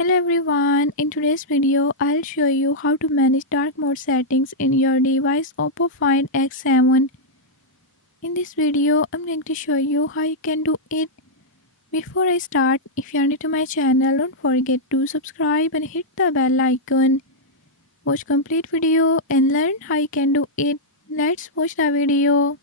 Hello everyone, in today's video I'll show you how to manage dark mode settings in your device Oppo Find X7. In this video I'm going to show you how you can do it. Before I start, if you are new to my channel, don't forget to subscribe and hit the bell icon. Watch complete video and learn how you can do it. Let's watch the video.